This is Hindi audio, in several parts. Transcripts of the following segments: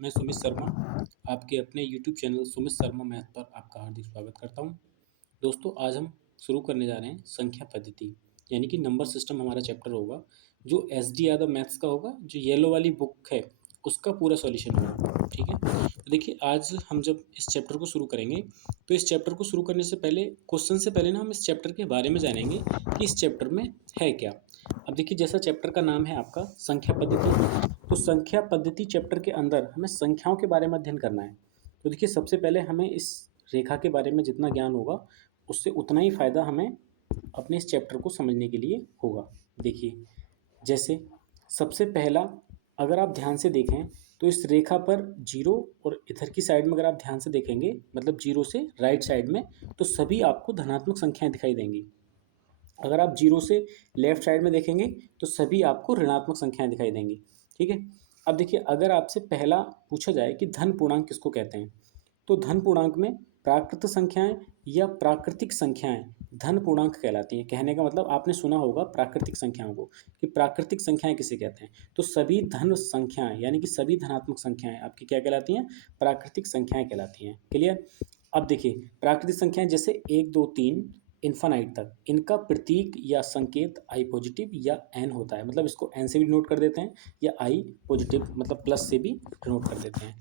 मैं सुमित शर्मा आपके अपने YouTube channel Sumit Sharma math पर आपका हार्दिक स्वागत करता हूं। दोस्तों, आज हम शुरू करने जा रहे हैं संख्या पद्धति, यानी कि नंबर सिस्टम हमारा चैप्टर होगा जो एस डी यादव मैथ्स का होगा। जो येलो वाली बुक है उसका पूरा सॉल्यूशन होगा। ठीक है, तो देखिए, आज हम जब इस चैप्टर को शुरू करेंगे तो इस चैप्टर को शुरू करने से पहले, क्वेश्चन से पहले ना, हम इस चैप्टर के बारे में जानेंगे कि इस चैप्टर में है क्या। अब देखिए, जैसा चैप्टर का नाम है आपका संख्या पद्धति, तो संख्या पद्धति चैप्टर के अंदर हमें संख्याओं के बारे में अध्ययन करना है। तो देखिए, सबसे पहले हमें इस रेखा के बारे में जितना ज्ञान होगा उससे उतना ही फायदा हमें अपने इस चैप्टर को समझने के लिए होगा। देखिए, जैसे सबसे पहला, अगर आप ध्यान से देखें तो इस रेखा पर जीरो, और इधर की साइड में अगर आप ध्यान से देखेंगे, मतलब जीरो से राइट साइड में, तो सभी आपको धनात्मक संख्याएं दिखाई देंगी। अगर आप जीरो से लेफ्ट साइड में देखेंगे तो सभी आपको ऋणात्मक संख्याएं दिखाई देंगी। ठीक है, अब देखिए, अगर आपसे पहला पूछा जाए कि धन पूर्णांक किसको कहते हैं, तो धन पूर्णांक में प्राकृत संख्याएं या प्राकृतिक संख्याएं धन पूर्णांक कहलाती हैं। कहने का मतलब, आपने सुना होगा प्राकृतिक संख्याओं को, कि प्राकृतिक संख्याएं किसे कहते हैं। तो सभी धन संख्याएं, यानी कि सभी धनात्मक संख्याएं आपकी क्या कहलाती हैं? प्राकृतिक संख्याएं कहलाती हैं। क्लियर? अब देखिए, प्राकृतिक संख्याएं जैसे 1 2 3 इन्फानाइट तक, इनका प्रतीक या संकेत आई पॉजिटिव या एन होता है। मतलब इसको एन से भी नोट कर देते हैं, या आई पॉजिटिव मतलब प्लस से भी नोट कर देते हैं।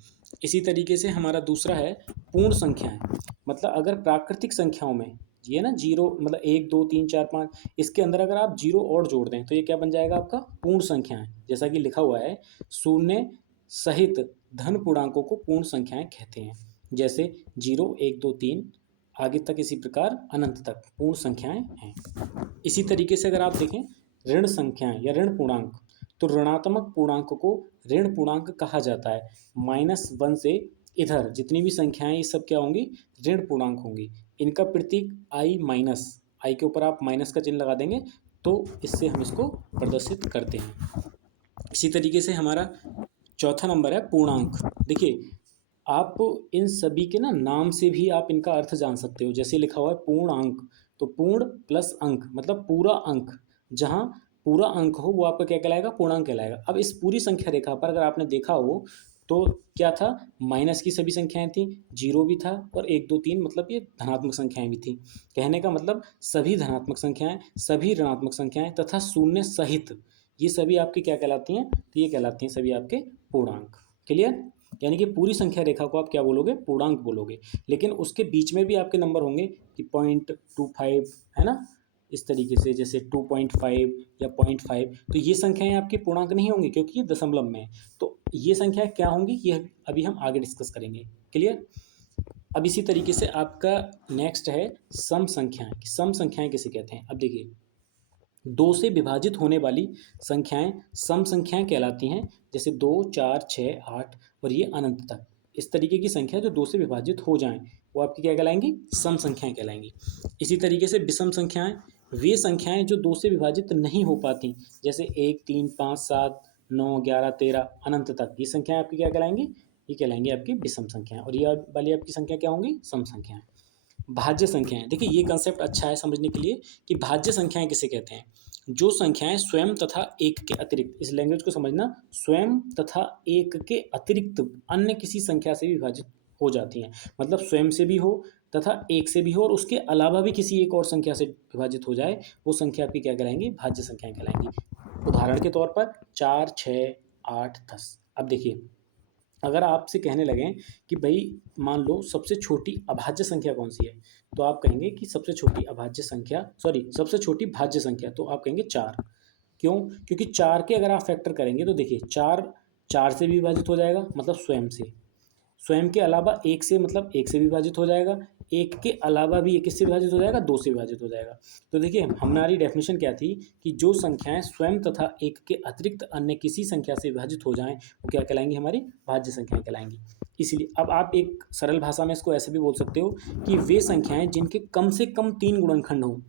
इसी तरीके से हमारा दूसरा है पूर्ण संख्याएं। मतलब अगर प्राकृतिक संख्याओं में ये ना जीरो, मतलब 1 2 3 4 5, इसके अंदर अगर आप जीरो और जोड़ दें तो ये क्या बन जाएगा? आपका पूर्ण संख्याएं। जैसा कि लिखा हुआ है, शून्य सहित धन पूर्णांकों को पूर्ण संख्याएं कहते हैं। जैसे 0 1 2 3 आगे तक, इसी प्रकार अनंत तक पूर्ण संख्याएं हैं। इसी तरीके से अगर आप देखें ऋण संख्याएं या ऋण पूर्णांक, तो ऋणात्मक पूर्णांक को ऋण पूर्णांक कहा जाता है। -1 से इधर जितनी भी संख्याएं, ये सब क्या होंगी? ऋण पूर्णांक होंगी। इनका प्रतीक आई माइनस, आई के ऊपर आप माइनस का चिन्ह लगा देंगे तो इससे हम इसको प्रदर्शित करते हैं। इसी तरीके से हमारा चौथा नंबर है पूर्णांक। देखिए, आप इन सभी के ना नाम से भी आप इनका अर्थ जान सकते हो। जैसे लिखा हुआ है पूर्णांक, तो पूर्ण प्लस अंक मतलब पूरा अंक। जहाँ पूरा अंक हो वो आपका क्या कहलाएगा? पूर्णांक कहलाएगा। अब इस पूरी संख्या रेखा पर अगर आपने देखा हो तो क्या था? माइनस की सभी संख्याएं थी, जीरो भी था, और 1 2 3 मतलब ये धनात्मक संख्याएं भी थी। कहने का मतलब, सभी धनात्मक संख्याएं, सभी ऋणात्मक संख्याएं तथा शून्य सहित, ये सभी आपकी क्या कहलाती हैं? तो ये कहलाती हैं सभी आपके पूर्णांक। क्लियर? यानी कि पूरी संख्या रेखा को आप क्या बोलोगे? पूर्णांक बोलोगे। लेकिन उसके बीच में भी आपके नंबर होंगे कि 0.25, है ना, इस तरीके से, जैसे 2.5 या 0.5, तो ये संख्याएं आपकी पूर्णांक नहीं होंगी क्योंकि ये दशमलव में है। तो ये संख्याएं क्या होंगी, ये अभी हम आगे डिस्कस करेंगे। क्लियर? अब इसी तरीके से आपका नेक्स्ट है सम संख्याएं। सम संख्याएं किसे कहते हैं? अब देखिए, दो से विभाजित होने वाली संख्याएं सम संख्याएं कहलाती हैं। जैसे 2 4 6 8 और ये अनंत तक, इस तरीके की संख्या जो दो से विभाजित हो जाएं वो आपकी क्या कहलाएंगी? सम संख्याएं कहलाएंगी। इसी तरीके से विषम संख्याएं, वे संख्याएं जो दो से विभाजित नहीं हो पाती, जैसे 1 3 5 7 9 11 13 अनंत तक, ये संख्याएं आपकी क्या कहलाएंगी? ये कहलाएंगी आपकी विषम संख्याएं। और ये वाली आपकी संख्या क्या होंगी? सम संख्याएं। भाज्य संख्याएं, देखिए ये कंसेप्ट अच्छा है समझने के लिए कि भाज्य संख्याएं किसे कहते हैं। जो संख्याएं स्वयं तथा एक के अतिरिक्त, इस लैंग्वेज को समझना, स्वयं तथा एक के अतिरिक्त अन्य किसी संख्या से भी विभाजित हो जाती हैं। मतलब स्वयं से भी हो तथा एक से भी हो, और उसके अलावा भी किसी एक और संख्या से विभाजित हो जाए, वो संख्या आपकी क्या कहलाएंगी? भाज्य संख्याएं कहलाएंगी। उदाहरण के तौर पर 4 6 8 10। अब देखिए, अगर आपसे कहने लगें कि भाई मान लो सबसे छोटी अभाज्य संख्या कौन सी है, तो आप कहेंगे कि सबसे छोटी अभाज्य संख्या, सॉरी, सबसे छोटी भाज्य संख्या, तो आप कहेंगे 4। क्यों? क्योंकि 4 के अगर आप फैक्टर करेंगे तो देखिए, 4 4 से भी विभाजित हो जाएगा, मतलब स्वयं से। स्वयं के अलावा एक से, मतलब एक से विभाजित हो जाएगा। एक के अलावा भी एक किससे विभाजित हो जाएगा? दो से विभाजित हो जाएगा। तो देखिए, हमारी डेफिनेशन क्या थी कि जो संख्याएं स्वयं तथा एक के अतिरिक्त अन्य किसी संख्या से विभाजित हो जाएं वो क्या कहलाएंगी? हमारी भाज्य संख्याएं कहलाएंगी। इसलिए अब आप एक सरल भाषा में इसको ऐसे भी बोल सकते हो कि वे संख्याएं जिनके कम से कम 3 गुणनखंड हो,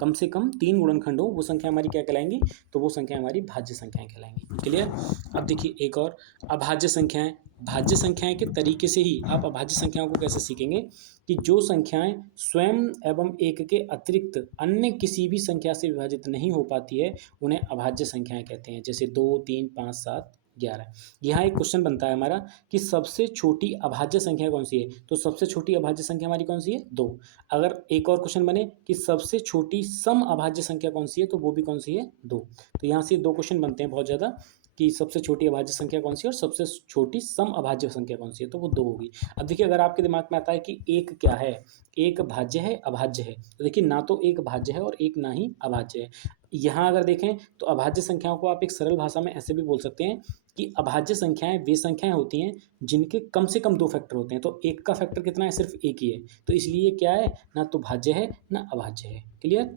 कम से कम 3 गुणनखंड हो, वो संख्या हमारी क्या कहलाएंगी? तो वो संख्या हमारी भाज्य संख्याएं कहलाएंगी। क्लियर? अब देखिए एक और, अभाज्य संख्याएं। भाज्य संख्याएं के तरीके से ही आप अभाज्य संख्याओं को कैसे सीखेंगे कि जो संख्याएं स्वयं एवं एक के अतिरिक्त अन्य किसी भी संख्या से विभाजित नहीं हो पाती है, उन्हें अभाज्य संख्याएं कहते हैं। जैसे 2 3 5 7 11। यहाँ एक क्वेश्चन बनता है हमारा कि सबसे छोटी अभाज्य संख्या कौन सी है, तो सबसे छोटी अभाज्य संख्या हमारी कौन सी है, 2। अगर एक और क्वेश्चन बने कि सबसे छोटी सम अभाज्य संख्या कौन सी है, तो वो भी कौन सी है, 2। तो यहाँ से 2 क्वेश्चन बनते हैं बहुत ज़्यादा कि सबसे छोटी अभाज्य संख्या कौन सी है और सबसे छोटी सम अभाज्य संख्या कौन सी है, तो वो 2 होगी। अब देखिए अगर आपके दिमाग में आता है कि एक क्या है, एक भाज्य है अभाज्य है, तो देखिए ना तो एक भाज्य है और एक ना ही अभाज्य है। यहाँ अगर देखें तो अभाज्य संख्याओं को आप एक सरल भाषा में ऐसे भी बोल सकते हैं कि अभाज्य संख्याएं वे संख्याएं होती हैं जिनके कम से कम 2 फैक्टर होते हैं। तो एक का फैक्टर कितना है, सिर्फ एक ही है, तो इसलिए क्या है, ना तो भाज्य है ना अभाज्य है। क्लियर।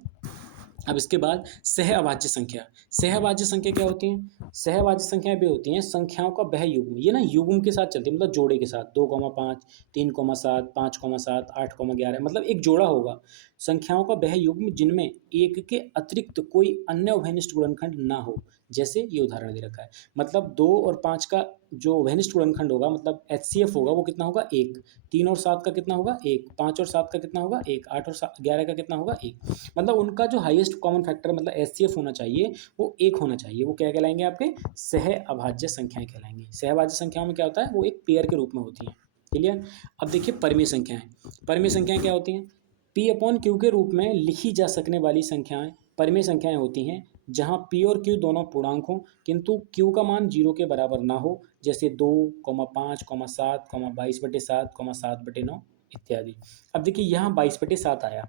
अब इसके बाद सह अभाज्य संख्या। सह अभाज्य संख्या क्या होती हैं, सह अभाज्य संख्याएं वे होती हैं संख्याओं का वह युग्म, ये ना युग्म के साथ चलती है, मतलब जोड़े के साथ, 2,5, 3,7, 5,7, 8,11, मतलब एक जोड़ा होगा संख्याओं का वह युग्म जिनमें एक के अतिरिक्त कोई अन्य उभयनिष्ठ गुणनखंड ना हो। जैसे ये उदाहरण दे रखा है, मतलब 2 और 5 का जो उभयनिष्ठ गुणनखंड होगा, मतलब एचसीएफ होगा, वो कितना होगा, 1। 3 और 7 का कितना होगा, 1। 5 और 7 का कितना होगा, 1। 8 और 11 का कितना होगा, 1। मतलब उनका जो हाईएस्ट कॉमन फैक्टर मतलब एचसीएफ होना चाहिए वो 1 होना चाहिए। वो क्या कहलाएंगे, आपके सह अभाज्य संख्याएं कहलाएंगी। सह अभाज्य संख्याओं में क्या होता है, वो एक पेयर के रूप में होती हैं। क्लियर। अब देखिए परिमेय संख्याएं। परिमेय संख्याएं क्या होती हैं, पी अपॉन क्यू के रूप में लिखी जा सकने वाली संख्याएं परिमेय संख्याएं होती हैं जहां पी और क्यू दोनों पूर्णांक हों किंतु क्यू का मान 0 के बराबर ना हो, जैसे 2, 5, 7, 22/7, 7/9 इत्यादि। अब देखिए यहाँ 22/7 आया,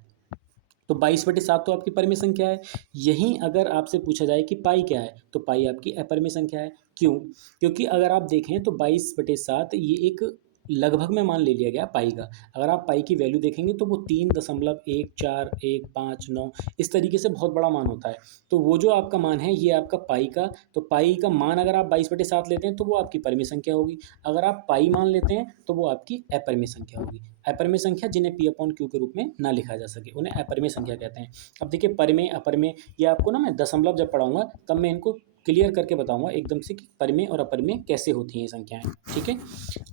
तो 22/7 तो आपकी परिमेय संख्या है। यहीं अगर आपसे पूछा जाए कि पाई क्या है, तो पाई आपकी अपरिमेय संख्या है। क्यों, क्योंकि अगर आप देखें तो 22/7 ये एक लगभग में मान ले लिया गया पाई का। अगर आप पाई की वैल्यू देखेंगे तो वो 3.14159 इस तरीके से बहुत बड़ा मान होता है। तो वो जो आपका मान है ये आपका पाई का, तो पाई का मान अगर आप 22/7 लेते हैं तो वो आपकी परिमेय संख्या होगी। अगर आप पाई मान लेते हैं तो वो आपकी अपरिमेय संख्या होगी। अपरिमेय संख्या जिन्हें पी अपॉन क्यू के रूप में ना लिखा जा सके उन्हें अपरिमेय संख्या कहते हैं। अब देखिए परिमेय अपरिमेय ये आपको ना मैं दशमलव जब पढ़ाऊंगा तब मैं इनको क्लियर करके बताऊंगा एकदम से कि परिमेय और अपरिमेय कैसे होती हैं ये संख्याएं। ठीक है।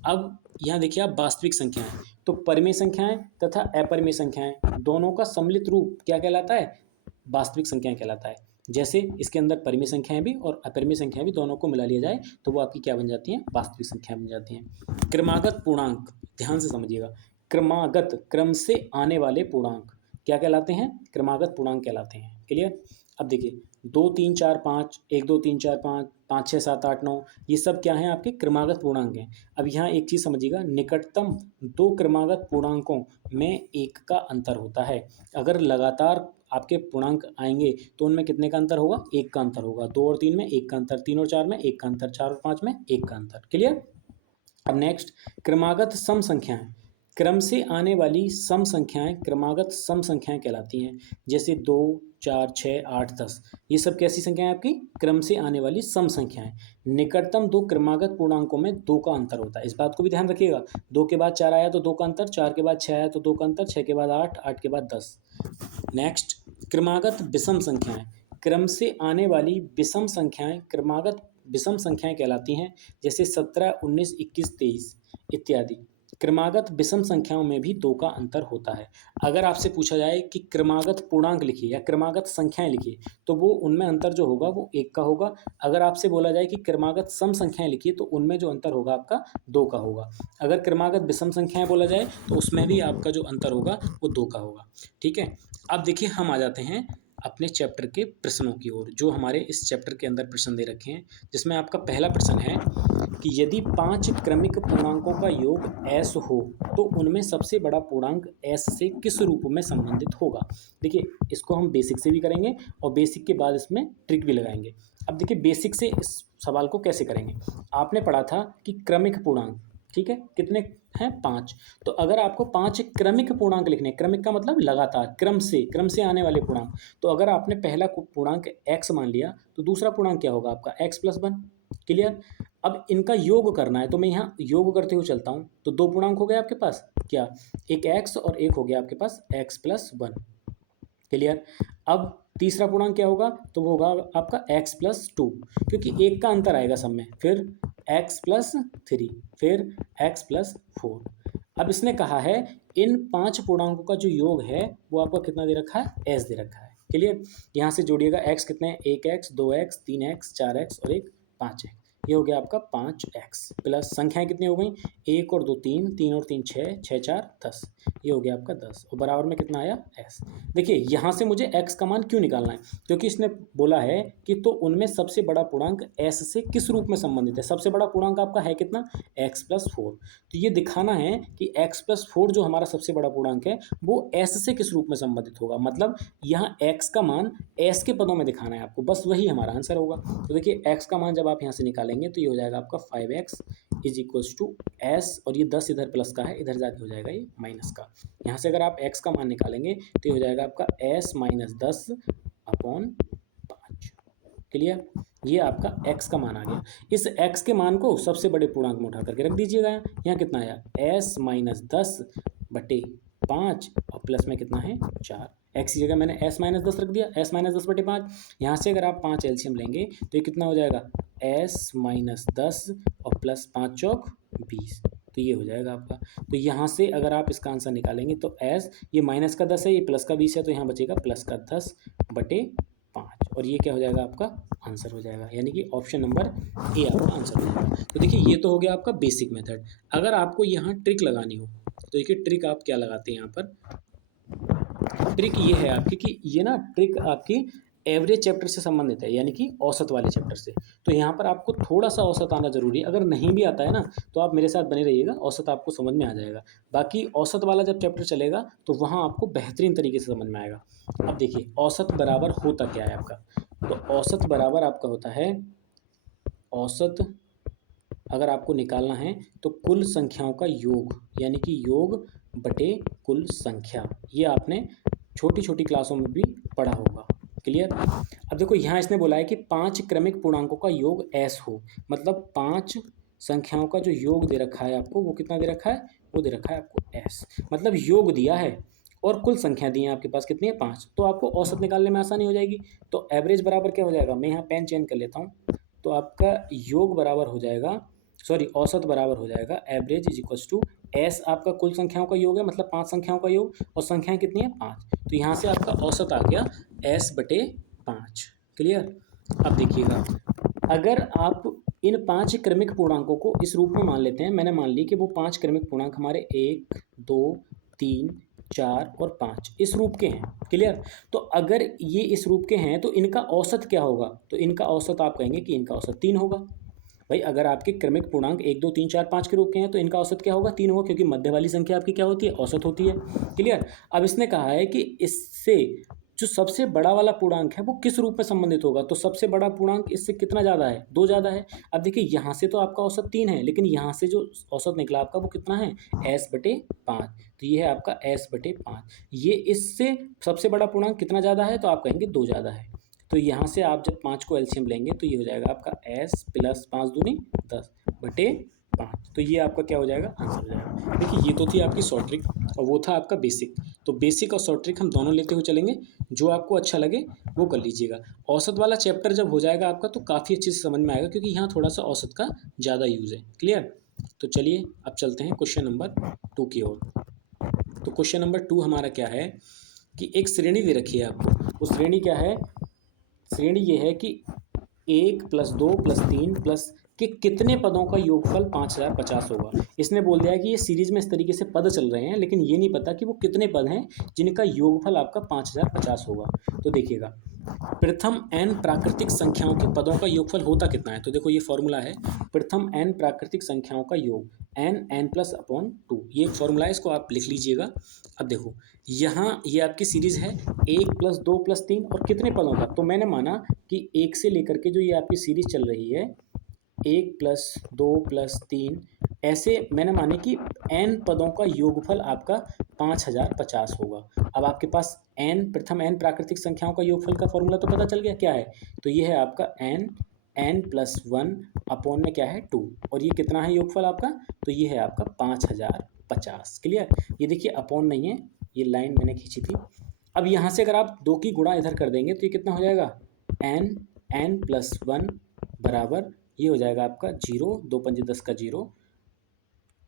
अब यहाँ देखिए आप वास्तविक संख्याएं, तो परिमेय संख्याएं तथा अपरिमेय संख्याएं दोनों का सम्मिलित रूप क्या कहलाता है, वास्तविक संख्याएं कहलाता है। जैसे इसके अंदर परिमेय संख्याएं भी और अपरिमेय संख्याएं भी दोनों को मिला लिया जाए तो वो आपकी क्या बन जाती हैं, वास्तविक संख्याएं बन जाती हैं। क्रमागत पूर्णांक, ध्यान से समझिएगा, क्रमागत क्रम से आने वाले पूर्णांक क्या कहलाते हैं, क्रमागत पूर्णांक कहलाते हैं। क्लियर। अब देखिए 2, 3, 4, 5, 1, 2, 3, 4, 5, 5, 6, 7, 8, 9 ये सब क्या हैं, आपके क्रमागत पूर्णांक हैं। अब यहाँ एक चीज़ समझिएगा, निकटतम 2 क्रमागत पूर्णांकों में 1 का अंतर होता है। अगर लगातार आपके पूर्णांक आएंगे तो उनमें कितने का अंतर होगा, 1 का अंतर होगा। 2 और 3 में 1 का अंतर, 3 और 4 में 1 का अंतर, 4 और 5 में 1 का अंतर। क्लियर। अब नेक्स्ट क्रमागत सम संख्याएं, क्रम से आने वाली सम संख्याएं क्रमागत सम संख्याएं कहलाती हैं। जैसे 2, 4, 6, 8, 10 ये सब कैसी संख्याएं आपकी, क्रम से आने वाली सम संख्याएं। निकटतम 2 क्रमागत पूर्णांकों में 2 का अंतर होता है, इस बात को भी ध्यान रखिएगा। 2 के बाद 4 आया तो 2 का अंतर, 4 के बाद 6 आया तो 2 का अंतर, 6 के बाद 8, 8 के बाद 10। नेक्स्ट क्रमागत विषम संख्याएं, क्रम से आने वाली विषम संख्याएं क्रमागत विषम संख्याएं कहलाती हैं। जैसे 17, 19, 21, 23 इत्यादि। क्रमागत विषम संख्याओं में भी 2 का अंतर होता है। अगर आपसे पूछा जाए कि क्रमागत पूर्णांक लिखिए या क्रमागत संख्याएं लिखिए तो वो उनमें अंतर जो होगा वो 1 का होगा। अगर आपसे बोला जाए कि क्रमागत सम संख्याएं लिखिए तो उनमें जो अंतर होगा आपका 2 का होगा। अगर क्रमागत विषम संख्याएं बोला जाए तो उसमें भी आपका जो अंतर होगा वो 2 का होगा। ठीक है। अब देखिए हम आ जाते हैं अपने चैप्टर के प्रश्नों की ओर, जो हमारे इस चैप्टर के अंदर प्रश्न दे रखे हैं, जिसमें आपका पहला प्रश्न है कि यदि 5 क्रमिक पूर्णांकों का योग s हो तो उनमें सबसे बड़ा पूर्णांक s से किस रूप में संबंधित होगा। देखिए इसको हम बेसिक से भी करेंगे और बेसिक के बाद इसमें ट्रिक भी लगाएंगे। अब देखिए बेसिक से इस सवाल को कैसे करेंगे, आपने पढ़ा था कि क्रमिक पूर्णांक, ठीक है, कितने हैं, 5। तो अगर आपको 5 क्रमिक पूर्णांक लिखने, क्रमिक का मतलब लगातार, क्रम से आने वाले पूर्णांक, तो अगर आपने पहला पूर्णांक x मान लिया तो दूसरा पूर्णांक क्या होगा आपका, x+1। क्लियर। अब इनका योग करना है तो मैं यहाँ योग करते हुए चलता हूँ, तो 2 पूर्णांक हो गए आपके पास, क्या, एक x और एक हो गया आपके पास x+1। क्लियर। अब तीसरा पूर्णांक क्या होगा, तो वो होगा आपका x+2, क्योंकि 1 का अंतर आएगा सब में, फिर x+3, फिर x+4। अब इसने कहा है इन 5 पूर्णांकों का जो योग है वो आपको कितना दे रखा है, s दे रखा है। क्लियर। यहाँ से जोड़िएगा x कितने हैं, 1x, 2x, 3x, 4x और एक 5 है। ये हो गया आपका 5x प्लस संख्याएं कितनी हो गई, 1 और 2 3, 3 और 3 6, 6 4 10, ये हो गया आपका 10 और बराबर में कितना आया x। देखिए यहाँ से मुझे x का मान क्यों निकालना है, क्योंकि इसने बोला है कि तो उनमें सबसे बड़ा पूर्णांक s से किस रूप में संबंधित है। सबसे बड़ा पूर्णांक आपका है कितना, x + 4। तो ये दिखाना है कि x + 4 जो हमारा सबसे बड़ा पूर्णांक है वो s से किस रूप में संबंधित होगा, मतलब यहाँ x का मान s के पदों में दिखाना है आपको, बस वही हमारा आंसर होगा। तो देखिए x का मान जब आप यहाँ से निकालेंगे तो ये हो जाएगा आपका 5x = s, और ये 10 इधर प्लस का है, इधर जाके हो जाएगा ये माइनस का। यहाँ से अगर आप x का मान निकालेंगे तो ये हो जाएगा आपका s - 10/5। क्लियर, ये आपका x का मान आ गया। इस x के मान को सबसे बड़े पूर्णांक में उठा करके रख दीजिएगा। यहाँ कितना आया, s - 10/5 और प्लस में कितना है 4। x की जगह मैंने s - 10 रख दिया, s - 10/5। यहाँ से अगर आप 5 एलसीएम लेंगे तो ये कितना हो जाएगा, s - 10 और प्लस 5 चौक 20, तो ये हो जाएगा आपका। तो यहाँ से अगर आप इसका आंसर निकालेंगे तो s, ये माइनस का 10 है, ये प्लस का 20 है, तो यहाँ बचेगा प्लस का 10/5, और ये क्या हो जाएगा आपका आंसर हो जाएगा, यानी कि ऑप्शन नंबर ए आपका आंसर हो जाएगा। तो देखिए ये तो हो गया आपका बेसिक मेथड। अगर आपको यहाँ ट्रिक लगानी हो तो देखिए ट्रिक आप क्या लगाते हैं, यहाँ पर ट्रिक ये है आपकी कि ये ना ट्रिक आपकी एवरेज चैप्टर से संबंधित है, यानी कि औसत वाले चैप्टर से। तो यहाँ पर आपको थोड़ा सा औसत आना जरूरी है, अगर नहीं भी आता है ना तो आप मेरे साथ बने रहिएगा, औसत आपको समझ में आ जाएगा। बाकी औसत वाला जब चैप्टर चलेगा तो वहाँ आपको बेहतरीन तरीके से समझ में आएगा। अब देखिए औसत बराबर होता क्या है आपका, तो औसत बराबर आपका होता है, औसत अगर आपको निकालना है तो कुल संख्याओं का योग, यानी कि योग बटे कुल संख्या। ये आपने छोटी छोटी क्लासों में भी पढ़ा होगा। क्लियर। अब देखो यहाँ इसने बोला है कि 5 क्रमिक पूर्णांकों का योग s हो, मतलब 5 संख्याओं का जो योग दे रखा है आपको, वो कितना दे रखा है, वो दे रखा है आपको s, मतलब योग दिया है और कुल संख्या दी है आपके पास कितनी है, 5। तो आपको औसत निकालने में आसानी हो जाएगी। तो एवरेज बराबर क्या हो जाएगा, मैं यहाँ पेन चेंज कर लेता हूँ, तो आपका योग बराबर हो जाएगा, सॉरी औसत बराबर हो जाएगा एवरेज = s, आपका कुल संख्याओं का योग है, मतलब 5 संख्याओं का योग, और संख्याएं कितनी है 5, तो यहाँ से आपका औसत आ गया s/5। क्लियर। अब देखिएगा, अगर आप इन 5 क्रमिक पूर्णांकों को इस रूप में मान लेते हैं, मैंने मान ली कि वो 5 क्रमिक पूर्णांक हमारे 1 2 3 4 और 5 इस रूप के हैं। क्लियर। तो अगर ये इस रूप के हैं तो इनका औसत क्या होगा, तो इनका औसत आप कहेंगे कि इनका औसत 3 होगा। भाई अगर आपके क्रमिक पूर्णांक 1 2 3 4 5 के रूप के हैं तो इनका औसत क्या होगा, 3 होगा, क्योंकि मध्य वाली संख्या आपकी क्या होती है, औसत होती है। क्लियर। अब इसने कहा है कि इससे जो सबसे बड़ा वाला पूर्णांक है वो किस रूप में संबंधित होगा, तो सबसे बड़ा पूर्णांक इससे कितना ज़्यादा है, 2 ज़्यादा है। अब देखिए यहाँ से तो आपका औसत 3 है, लेकिन यहाँ से जो औसत निकला आपका वो कितना है, s/5। तो ये है आपका s/5। ये इससे सबसे बड़ा पूर्णांक कितना ज़्यादा है, तो आप कहेंगे 2 ज़्यादा है। तो यहाँ से आप जब 5 को एलसीएम लेंगे तो ये हो जाएगा आपका s + 5 दूनी 10/5। तो ये आपका क्या हो जाएगा, आंसर हो जाएगा। देखिए ये तो थी आपकी शॉर्ट ट्रिक और वो था आपका बेसिक। तो बेसिक और शॉर्ट ट्रिक हम दोनों लेते हुए चलेंगे, जो आपको अच्छा लगे वो कर लीजिएगा। औसत वाला चैप्टर जब हो जाएगा आपका तो काफ़ी अच्छे से समझ में आएगा, क्योंकि यहाँ थोड़ा सा औसत का ज़्यादा यूज़ है। क्लियर। तो चलिए अब चलते हैं क्वेश्चन नंबर 2 की ओर। तो क्वेश्चन नंबर 2 हमारा क्या है कि एक श्रेणी दे रखी है आपको। वो श्रेणी क्या है, श्रेणी ये है कि 1 + 2 + 3 प्लस के कितने पदों का योगफल 5050 होगा। इसने बोल दिया है कि ये सीरीज में इस तरीके से पद चल रहे हैं, लेकिन ये नहीं पता कि वो कितने पद हैं जिनका योगफल आपका 5050 होगा। तो देखिएगा, प्रथम n प्राकृतिक संख्याओं के पदों का योगफल होता कितना है। तो देखो ये फॉर्मूला है, प्रथम n प्राकृतिक संख्याओं का योग n+/2, ये एक फॉर्मूला है, इसको आप लिख लीजिएगा। अब देखो यहाँ ये आपकी सीरीज है 1 + 2 + 3 और कितने पदों का, तो मैंने माना कि 1 से लेकर के जो ये आपकी सीरीज चल रही है 1 + 2 + 3, ऐसे मैंने माने कि n पदों का योगफल आपका 5050 होगा। अब आपके पास प्रथम n प्राकृतिक संख्याओं का योगफल का फॉर्मूला तो पता चल गया क्या है, तो ये है आपका n+1 अपॉन में क्या है 2, और ये कितना है योगफल आपका, तो ये है आपका 5050। क्लियर। ये देखिए अपॉन नहीं है, ये लाइन मैंने खींची थी। अब यहाँ से अगर आप 2 की गुणा इधर कर देंगे तो ये कितना हो जाएगा, n+1 बराबर ये हो जाएगा आपका 0, 2 पंजे 10 का 0,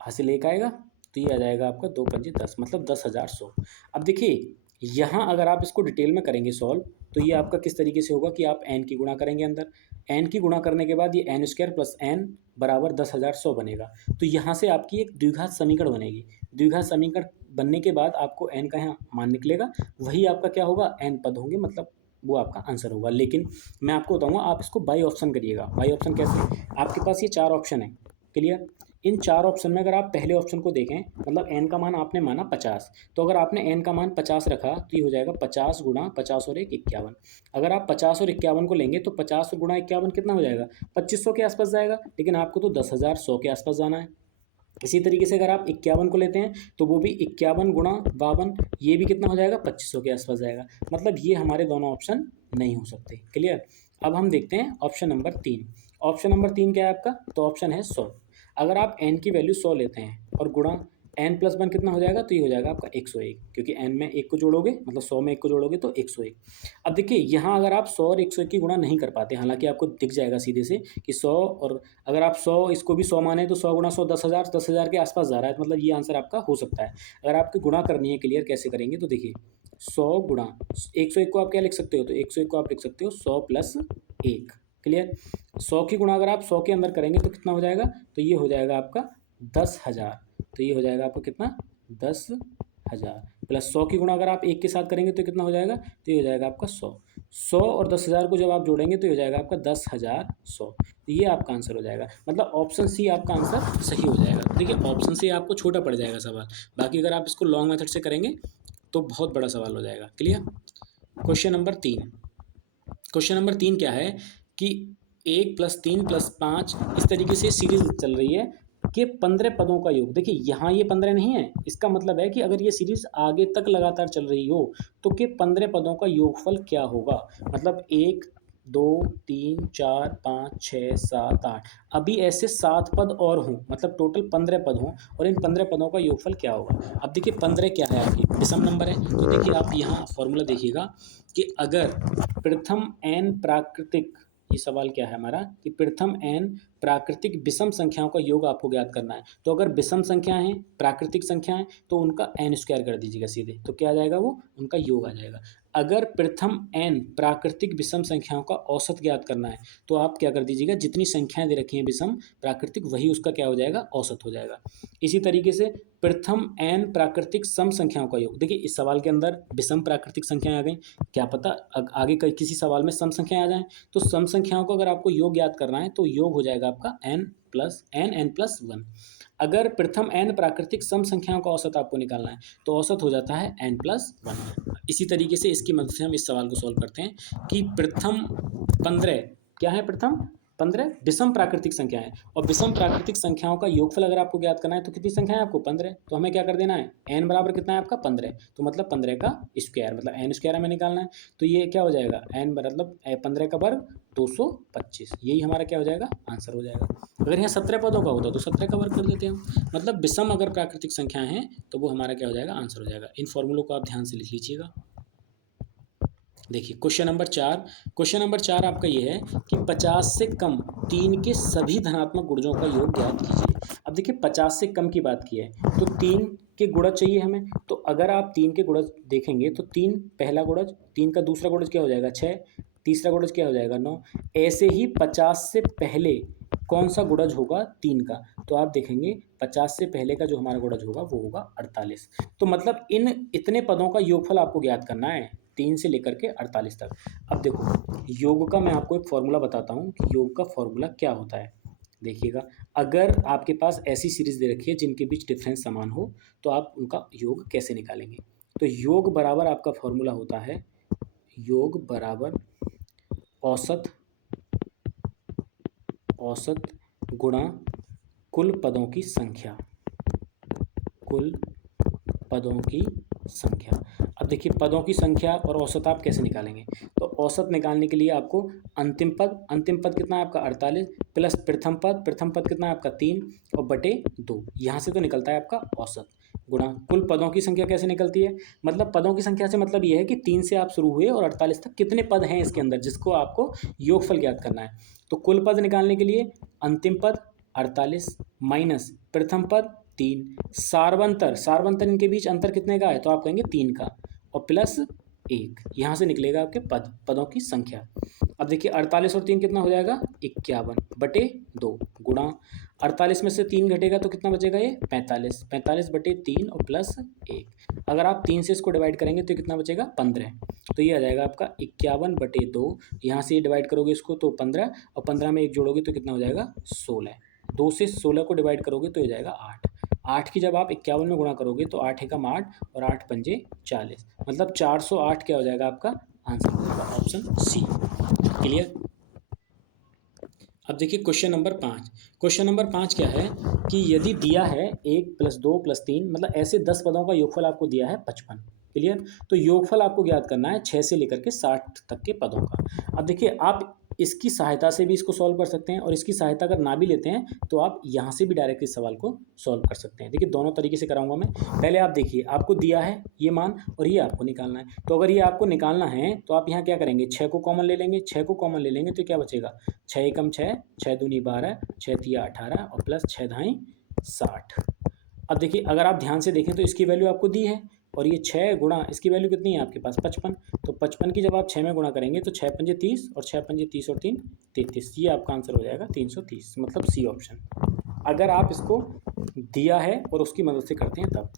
हासिल 1 आएगा, तो ये आ जाएगा आपका 2 पंजे 10, मतलब 10,100। अब देखिए यहाँ अगर आप इसको डिटेल में करेंगे सॉल्व, तो ये आपका किस तरीके से होगा कि आप n की गुणा करेंगे अंदर, n की गुणा करने के बाद ये n स्क्वायर प्लस n बराबर 10,100 बनेगा। तो यहाँ से आपकी एक द्विघात समीकरण बनेगी। द्विघात समीकरण बनने के बाद आपको n का यहाँ मान निकलेगा, वही आपका क्या होगा, n पद होंगे, मतलब वो आपका आंसर होगा। लेकिन मैं आपको बताऊंगा, आप इसको बाई ऑप्शन करिएगा। बाई ऑप्शन कैसे, आपके पास ये 4 ऑप्शन है, क्लियर। इन 4 ऑप्शन में अगर आप पहले ऑप्शन को देखें, मतलब n का मान आपने माना 50, तो अगर आपने n का मान 50 रखा तो ये हो जाएगा 50 गुणा 50 और 1 51। अगर आप 50 और 51 को लेंगे तो 50 गुणा 51 कितना हो जाएगा, 2500 के आसपास जाएगा, लेकिन आपको तो 10,100 के आसपास जाना है। इसी तरीके से अगर आप 51 को लेते हैं तो वो भी 51 गुणा 52, ये भी कितना हो जाएगा, 2500 के आसपास जाएगा। मतलब ये हमारे दोनों ऑप्शन नहीं हो सकते, क्लियर। अब हम देखते हैं ऑप्शन नंबर 3। ऑप्शन नंबर 3 क्या है आपका, तो ऑप्शन है 100। अगर आप n की वैल्यू 100 लेते हैं और गुणा n प्लस 1 कितना हो जाएगा, तो ये हो जाएगा आपका 101, क्योंकि n में 1 को जोड़ोगे, मतलब 100 में 1 को जोड़ोगे तो 101। अब देखिए यहाँ अगर आप 100 और 101 की गुणा नहीं कर पाते, हालांकि आपको दिख जाएगा सीधे से कि 100, और अगर आप 100 इसको भी 100 माने तो 100 गुणा 100 10,000, 10,000 के आसपास जा रहा है, मतलब ये आंसर आपका हो सकता है। अगर आपकी गुणा करनी है, क्लियर कैसे करेंगे, तो देखिए 100 गुणा 101 को आप क्या लिख सकते हो, तो 101 को आप लिख सकते हो 100 प्लस 1, क्लियर। 100 की गुणा अगर आप 100 के अंदर करेंगे तो कितना हो जाएगा, तो ये हो जाएगा आपका 10,000। तो ये हो जाएगा आपका कितना, 10,000 प्लस 100 की गुणा अगर आप 1 के साथ करेंगे तो कितना हो जाएगा, तो ये हो जाएगा आपका 100 और 10,000 को जब आप जोड़ेंगे तो ये हो जाएगा आपका 10,100। तो ये आपका आंसर हो जाएगा, मतलब ऑप्शन सी आपका आंसर सही हो जाएगा। तो देखिए ऑप्शन सी आपको छोटा पड़ जाएगा सवाल, बाकी अगर आप इसको लॉन्ग मेथड से करेंगे तो बहुत बड़ा सवाल हो जाएगा, clear. Question number 3। Question number 3 क्या है कि 1 + 3 + 5 इस तरीके से सीरीज चल रही है कि 15 पदों का योग। देखिए यहाँ ये 15 नहीं है, इसका मतलब है कि अगर ये सीरीज आगे तक लगातार चल रही हो तो कि 15 पदों का योगफल क्या होगा। मतलब 1 2 3 4 5 6 7 8, अभी ऐसे 7 पद और हों, मतलब टोटल 15 पद हों, और इन 15 पदों का योगफल क्या होगा। अब देखिए 15 क्या है, आपकी विषम नंबर है, तो देखिए आप यहाँ फॉर्मूला देखिएगा कि अगर प्रथम n प्राकृतिक, ये सवाल क्या है हमारा कि प्रथम n प्राकृतिक विषम संख्याओं का योग आपको ज्ञात करना है। तो अगर विषम संख्या है, प्राकृतिक संख्या है, तो उनका n स्क्वायर कर दीजिएगा सीधे, तो क्या आ जाएगा, वो उनका योग आ जाएगा। अगर प्रथम n प्राकृतिक विषम संख्याओं का औसत ज्ञात करना है, तो आप क्या कर दीजिएगा, जितनी संख्याएं दे रखी हैं विषम प्राकृतिक, वही उसका क्या हो जाएगा, औसत हो जाएगा। इसी तरीके से प्रथम n प्राकृतिक सम संख्याओं का योग, देखिए इस सवाल के अंदर विषम प्राकृतिक संख्याएं आ गई, क्या पता आगे किसी सवाल में सम संख्याएं आ जाएं, तो सम संख्याओं को अगर आपको योग ज्ञात करना है तो योग हो जाएगा आपका n+1। अगर प्रथम n प्राकृतिक सम संख्याओं का औसत आपको निकालना है तो औसत हो जाता है n+1। इसी तरीके से इसकी मदद से हम इस सवाल को सॉल्व करते हैं कि प्रथम 15 क्या है, प्रथम 15 विषम प्राकृतिक संख्या है, और विषम प्राकृतिक संख्याओं का योगफल अगर आपको ज्ञात करना है तो कितनी संख्या है आपको, 15। तो हमें क्या कर देना है, n बराबर कितना है आपका 15, तो मतलब 15 का स्क्वायर, मतलब n स्क्वायर हमें निकालना है। तो ये क्या हो जाएगा, n मतलब 15 का वर्ग 225, यही हमारा क्या हो जाएगा, आंसर हो जाएगा। अगर यहाँ 17 पदों का होता तो 17 का वर्ग कर देते हम, मतलब विषम अगर प्राकृतिक संख्याएं हैं तो वो हमारा क्या हो जाएगा, आंसर हो जाएगा। इन फॉर्मूलों को आप ध्यान से लिख लीजिएगा। देखिए क्वेश्चन नंबर 4। क्वेश्चन नंबर 4 आपका ये है कि 50 से कम 3 के सभी धनात्मक गुणजों का योग ज्ञात कीजिए। अब देखिए 50 से कम की बात की है तो 3 के गुणज चाहिए हमें, तो अगर आप 3 के गुणज देखेंगे तो 3 पहला गुणज, 3 का दूसरा गुणज क्या हो जाएगा 6, तीसरा गुणज क्या हो जाएगा 9। ऐसे ही 50 से पहले कौन सा गुणज होगा 3 का, तो आप देखेंगे 50 से पहले का जो हमारा गुणज होगा वो होगा 48। तो मतलब इन इतने पदों का योगफल आपको ज्ञात करना है 3 से लेकर के 48 तक। अब देखो योग का मैं आपको एक फॉर्मूला बताता हूँ कि योग का फॉर्मूला क्या होता है। देखिएगा, अगर आपके पास ऐसी सीरीज दे रखी है जिनके बीच डिफरेंस समान हो तो आप उनका योग कैसे निकालेंगे। तो योग बराबर आपका फॉर्मूला होता है योग बराबर औसत गुणा कुल पदों की संख्या, कुल पदों की संख्या। अब देखिए पदों की संख्या और औसत आप कैसे निकालेंगे, तो औसत निकालने के लिए आपको अंतिम पद कितना है आपका 48 प्लस प्रथम पद कितना है आपका 3 और बटे 2, यहाँ से तो निकलता है आपका औसत, गुणा कुल पदों की संख्या कैसे निकलती है, मतलब पदों की संख्या से मतलब ये है कि 3 से आप शुरू हुए और 48 तक कितने पद हैं इसके अंदर जिसको आपको योगफल ज्ञात करना है। तो कुल पद निकालने के लिए अंतिम पद 48 माइनस प्रथम पद 3, सारवंतर इनके बीच अंतर कितने का है, तो आप कहेंगे 3 का, और प्लस 1, यहाँ से निकलेगा आपके पदों की संख्या। अब देखिए 48 और 3 कितना हो जाएगा 51/2 गुणा 48 में से 3 घटेगा तो कितना बचेगा ये 45/3 और प्लस 1। अगर आप 3 से इसको डिवाइड करेंगे तो कितना बचेगा 15। तो ये आ जाएगा आपका 51/2। यहाँ से ये डिवाइड करोगे इसको तो 15 और 15 में 1 जोड़ोगे तो कितना हो जाएगा 16। 2 से 16 को डिवाइड करोगे तो हो जाएगा 8। 8 की जब आप 51 में गुणा करोगे तो 8 एकम 8 और 8 पंजे 40, मतलब 408 क्या हो जाएगा आपका आंसर हो जाएगा ऑप्शन सी। क्लियर। अब देखिए क्वेश्चन नंबर 5। क्वेश्चन नंबर 5 क्या है कि यदि दिया है 1 + 2 + 3, मतलब ऐसे 10 पदों का योगफल आपको दिया है 55। क्लियर। तो योगफल आपको ज्ञात करना है 6 से लेकर के 60 तक के पदों का। अब देखिए आप इसकी सहायता से भी इसको सॉल्व कर सकते हैं, और इसकी सहायता अगर ना भी लेते हैं तो आप यहाँ से भी डायरेक्ट इस सवाल को सॉल्व कर सकते हैं। देखिए दोनों तरीके से कराऊंगा मैं। पहले आप देखिए आपको दिया है ये मान और ये आपको निकालना है। तो अगर ये आपको निकालना है तो आप यहाँ क्या करेंगे, 6 को कॉमन ले लेंगे। 6 को कॉमन ले लेंगे तो क्या बचेगा 6 एकम 6, 6 दूनी 12, 6 तिया 18 और प्लस 6 धाई 60। अब देखिए अगर आप ध्यान से देखें तो इसकी वैल्यू आपको दी है, और ये 6 गुणा इसकी वैल्यू कितनी है आपके पास 55। तो 55 की जब आप 6 में गुणा करेंगे तो 6 पंजे 30 और 6 पंजे 30 और 3 33। ये आपका आंसर हो जाएगा 330, मतलब सी ऑप्शन। अगर आप इसको दिया है और उसकी मदद से करते हैं तब।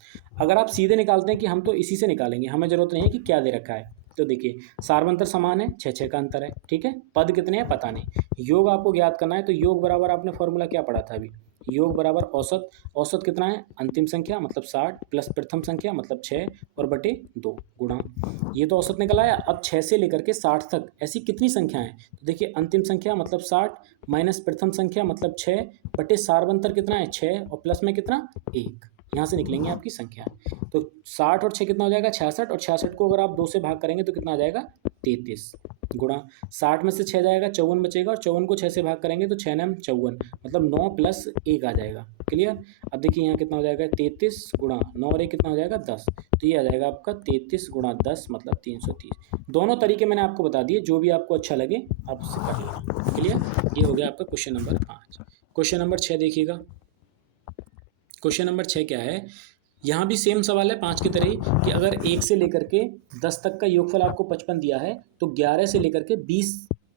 अगर आप सीधे निकालते हैं कि हम तो इसी से निकालेंगे, हमें ज़रूरत नहीं है कि क्या दे रखा है, तो देखिए सार्वंतर समान है, 6 का अंतर है, ठीक है। पद कितने हैं पता नहीं। योग आपको ज्ञात करना है, तो योग बराबर आपने फॉर्मूला क्या पढ़ा था अभी, योग बराबर औसत। औसत कितना है अंतिम संख्या मतलब 60 प्लस प्रथम संख्या मतलब 6 और बटे 2 गुणा, ये तो औसत निकल आया। अब 6 से लेकर के 60 तक ऐसी कितनी संख्या है, तो देखिए अंतिम संख्या मतलब 60 माइनस प्रथम संख्या मतलब 6 बटे सार्वंतर कितना है 6 और प्लस में कितना 1, यहाँ से निकलेंगे आपकी संख्या। तो 60 और 6 कितना हो जाएगा 66, और 66 को अगर आप 2 से भाग करेंगे तो कितना आ जाएगा 33 गुणा 60 में से 6 जाएगा 54 बचेगा, और 54 को 6 से भाग करेंगे तो 6 9 54, मतलब 9 प्लस 1 आ जाएगा। क्लियर। अब देखिए यहाँ कितना हो जाएगा 33 गुणा 9 और 1 कितना हो जाएगा 10। तो ये आ जाएगा आपका 33 गुणा 10 मतलब 330। दोनों तरीके मैंने आपको बता दिए, जो भी आपको अच्छा लगे आप उससे कर लेना। क्लियर। ये हो गया आपका क्वेश्चन नंबर 5। क्वेश्चन नंबर 6 देखिएगा। क्वेश्चन नंबर 6 क्या है, यहाँ भी सेम सवाल है 5 की तरह ही, कि अगर 1 से लेकर के 10 तक का योगफल आपको 55 दिया है तो 11 से लेकर के 20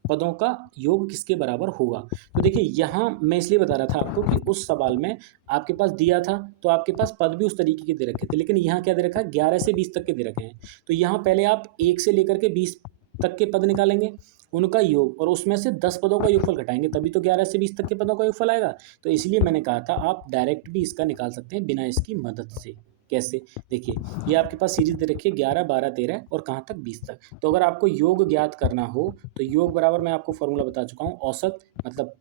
पदों का योग किसके बराबर होगा। तो देखिए यहाँ मैं इसलिए बता रहा था आपको कि उस सवाल में आपके पास दिया था तो आपके पास पद भी उस तरीके के दे रखे थे, लेकिन यहाँ क्या दे रखा है 11 से 20 तक के दे रखे हैं। तो यहाँ पहले आप 1 से लेकर के 20 तक के पद निकालेंगे, उनका योग, और उसमें से 10 पदों का योगफल घटाएंगे, तभी तो 11 से 20 तक के पदों का योगफल आएगा। तो इसलिए मैंने कहा था आप डायरेक्ट भी इसका निकाल सकते हैं बिना इसकी मदद से। कैसे, देखिए ये आपके पास सीरीज दे रखी है 11 12 13 और कहाँ तक 20 तक। तो अगर आपको योग ज्ञात करना हो तो योग बराबर मैं आपको फॉर्मूला बता चुका हूँ, औसत मतलब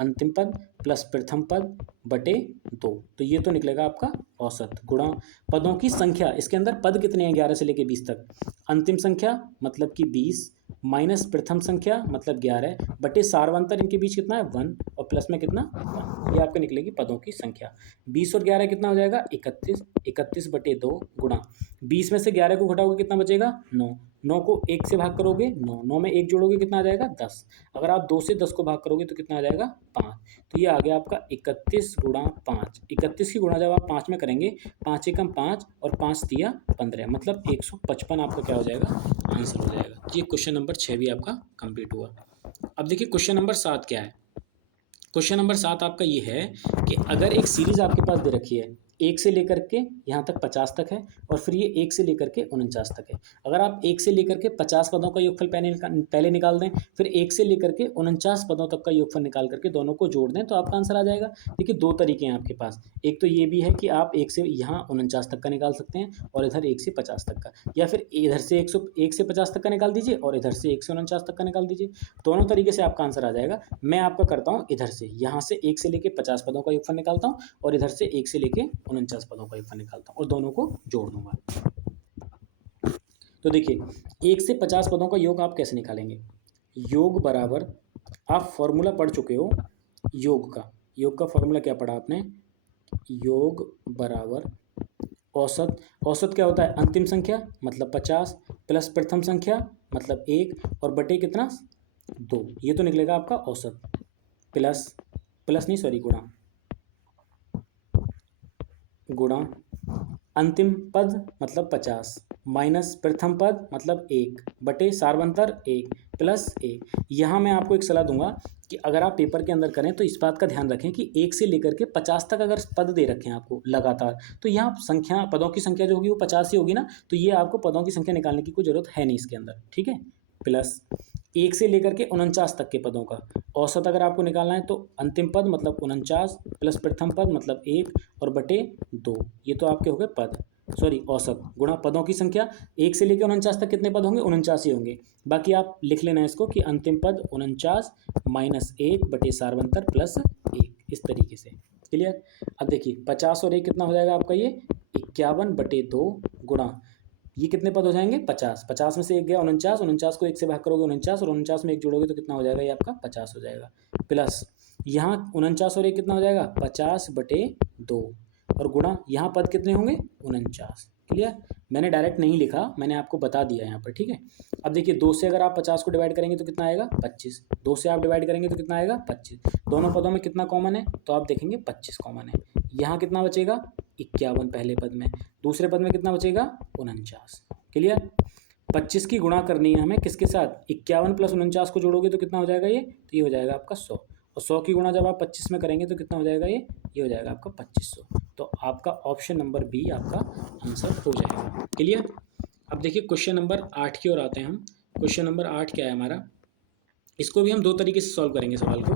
अंतिम पद प्लस प्रथम पद बटे 2। तो ये तो निकलेगा आपका औसत गुणा पदों की संख्या, इसके अंदर पद कितने हैं 11 से लेके 20 तक, अंतिम संख्या मतलब कि 20 माइनस प्रथम संख्या मतलब 11 बटे सार्वंतर इनके बीच कितना है 1 और प्लस में कितना 1। ये आपके निकलेगी पदों की संख्या। 20 और 11 कितना हो जाएगा 31, 31/2 गुणा 20 में से 11 को घटाओगे कितना बचेगा 9, 9 को 1 से भाग करोगे 9, 9 में 1 जोड़ोगे कितना आ जाएगा 10। अगर आप 2 से 10 को भाग करोगे तो कितना आ जाएगा 5। तो ये आ गया आपका 31 गुणा 5। 31 की गुणा जब आप 5 में करेंगे 5 एकम 5 और 5 तिया 15, मतलब 155 आपका क्या हो जाएगा आंसर हो जाएगा। ये क्वेश्चन नंबर 6 भी आपका कंप्लीट हुआ। अब देखिए क्वेश्चन नंबर 7 क्या है। क्वेश्चन नंबर 7 आपका ये है कि अगर एक सीरीज आपके पास दे रखी है 1 से लेकर के यहाँ तक 50 तक है, और फिर ये 1 से लेकर के 49 तक है। अगर आप 1 से लेकर के 50 पदों का योगफल पहले निकाल दें, फिर 1 से लेकर के 49 पदों तक का योगफल निकाल करके दोनों को जोड़ दें तो आपका आंसर आ जाएगा। देखिए दो तरीके हैं आपके पास, एक तो ये भी है कि आप 1 से यहाँ 49 तक का निकाल सकते हैं और इधर 1 से 50 तक का, या फिर इधर से 1 से 50 तक का निकाल दीजिए और इधर से 1 से 49 तक का निकाल दीजिए। दोनों तरीके से आपका आंसर आ जाएगा। मैं आपका करता हूँ इधर से, यहाँ से 1 से लेके 50 पदों का योगफल निकालता हूँ और इधर से 1 से लेके 49 पदों का योगफल निकालता हूँ और दोनों को जोड़ दूंगा। तो देखिए 1 से 50 पदों का योग आप कैसे निकालेंगे, योग बराबर आप फॉर्मूला पढ़ चुके हो योग का फॉर्मूला क्या पढ़ा आपने, योग बराबर औसत। औसत क्या होता है अंतिम संख्या मतलब 50 प्लस प्रथम संख्या मतलब 1 और बटे कितना 2, ये तो निकलेगा आपका औसत, प्लस नहीं सॉरी गुणा अंतिम पद मतलब 50 माइनस प्रथम पद मतलब 1 बटे सार्वंतर 1, प्लस ए। यहाँ मैं आपको एक सलाह दूंगा कि अगर आप पेपर के अंदर करें तो इस बात का ध्यान रखें कि 1 से लेकर के 50 तक अगर पद दे रखे हैं आपको लगातार, तो यहाँ संख्या पदों की संख्या जो होगी वो 50 ही होगी ना, तो ये आपको पदों की संख्या निकालने की कोई ज़रूरत है नहीं इसके अंदर, ठीक है। प्लस 1 से लेकर के 49 तक के पदों का औसत अगर आपको निकालना है तो अंतिम पद मतलब 49 प्लस प्रथम पद मतलब 1 और बटे 2, ये तो आपके हो गए पद, सॉरी औसत, गुणा पदों की संख्या। 1 से लेकर 49 तक कितने पद होंगे? 49 ही होंगे। बाकी आप लिख लेना इसको कि अंतिम पद 49 माइनस 1 बटे सारवंतर प्लस 1, इस तरीके से। क्लियर? अब देखिए 50 और 1 कितना हो जाएगा आपका ये 51 बटे 2 गुणा ये कितने पद हो जाएंगे 50, 50 में से 1 गया 49, 49 को 1 से भाग करोगे 49 और 49 में 1 जोड़ोगे तो कितना हो जाएगा ये आपका 50 हो जाएगा। प्लस यहाँ 49 और 1 कितना हो जाएगा 50 बटे 2 और गुणा यहाँ पद कितने होंगे 49। क्लियर? मैंने डायरेक्ट नहीं लिखा, मैंने आपको बता दिया यहाँ पर, ठीक है। अब देखिए 2 से अगर आप 50 को डिवाइड करेंगे तो कितना आएगा 25, 2 से आप डिवाइड करेंगे तो कितना आएगा 25। दोनों पदों में कितना कॉमन है तो आप देखेंगे 25 कॉमन है। यहाँ कितना बचेगा 51 पहले पद में, दूसरे पद में कितना बचेगा 49। क्लियर? 25 की गुणा करनी है हमें किसके साथ 51 प्लस 49 को जोड़ोगे तो कितना हो जाएगा ये, तो ये हो जाएगा आपका 100 और 100 की गुणा जब आप 25 में करेंगे तो कितना हो जाएगा ये हो जाएगा आपका 2500। तो आपका ऑप्शन नंबर बी आपका आंसर हो जाएगा। क्लियर? अब देखिए क्वेश्चन नंबर 8 की ओर आते हैं हम। क्वेश्चन नंबर 8 क्या है हमारा, इसको भी हम दो तरीके से सॉल्व करेंगे सवाल को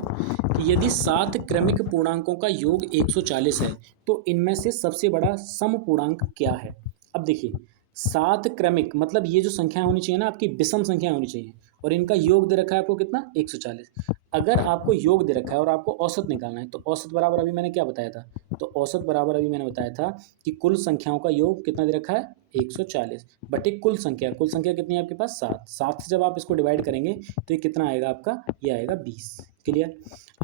कि यदि 7 क्रमिक पूर्णांकों का योग 140 है तो इनमें से सबसे बड़ा सम पूर्णांक क्या है। अब देखिए 7 क्रमिक मतलब ये जो संख्या होनी चाहिए ना आपकी विषम संख्या होनी चाहिए और इनका योग दे रखा है आपको कितना 140। अगर आपको योग दे रखा है और आपको औसत निकालना है तो औसत बराबर अभी मैंने क्या बताया था, तो औसत बराबर अभी मैंने बताया था कि कुल संख्याओं का योग कितना दे रखा है 140 बटे कुल संख्या कितनी है आपके पास 7, 7 से जब आप इसको डिवाइड करेंगे तो ये कितना आएगा आपका, ये आएगा 20। क्लियर?